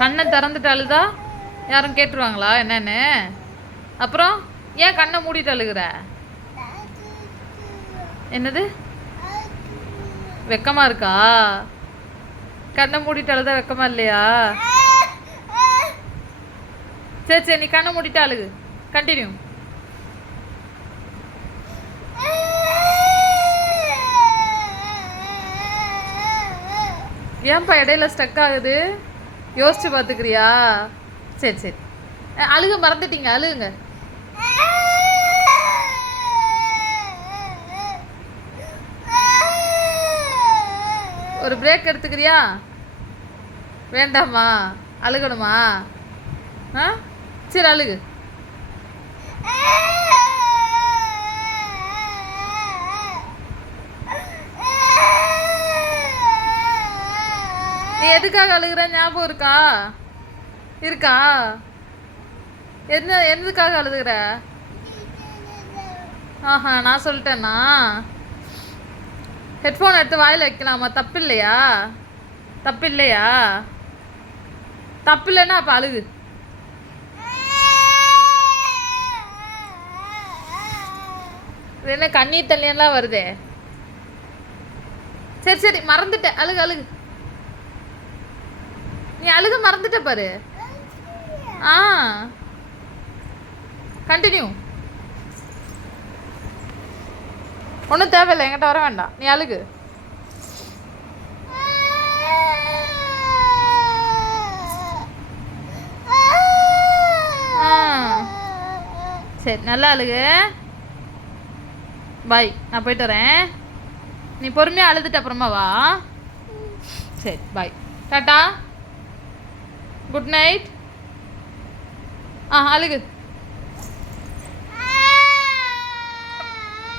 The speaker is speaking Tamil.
கண்ணை திறந்துட்டு அழுதா யாரும் கேட்டுருவாங்களா? என்னன்னு? அப்புறம் ஏன் கண்ணை மூடிட்டு அழுகுற? என்னது? வெக்கமா இருக்கா? கண்ணை மூடிட்டு அழுதா வெக்கமா இல்லையா? சரி சரி நீ கண்ணை மூடிட்டு அழுகு. கண்டினியூ ஏன்பா இடையில ஸ்டக் ஆகுது? யோசிச்சு பார்த்துக்கிறியா? சரி சரி. அழுக மறந்துட்டீங்க அழுகுங்க. ஒரு பிரேக் எடுத்துக்கிறியா? வேண்டாமா அழுகணுமா? ஆ? சரி அழுகு. நீ எதுக்காக அழுகுற? ஞாபகம் இருக்கா? இருக்கா? என்ன எதுக்காக அழுதுகிற ஆஹா நான் சொல்லிட்டேன்னா? ஹெட்ஃபோன் எடுத்து வாயில் வைக்கலாமா? தப்பு இல்லையா தப்பு இல்லையா தப்பு இல்லைன்னா அப்போ அழுகு. என்ன கண்ணீர் தண்ணியெல்லாம் வருதே? சரி சரி மறந்துட்டேன். அழுகு அழுகு. நீ அழுக மறந்துட்ட பாரு. ஆ. கண்டினியூ ஒன்றும் தேவையில்லை என்கிட்ட வர வேண்டாம். நீ அழுகு. ஆ. சரி நல்லா அழுகு. பாய் நான் போயிட்டு வரேன். நீ பொறுமையாக அழுதுட்டு அப்புறமா வா. சரி பாய் டாட்டா குட் நைட் ஆ அழுகு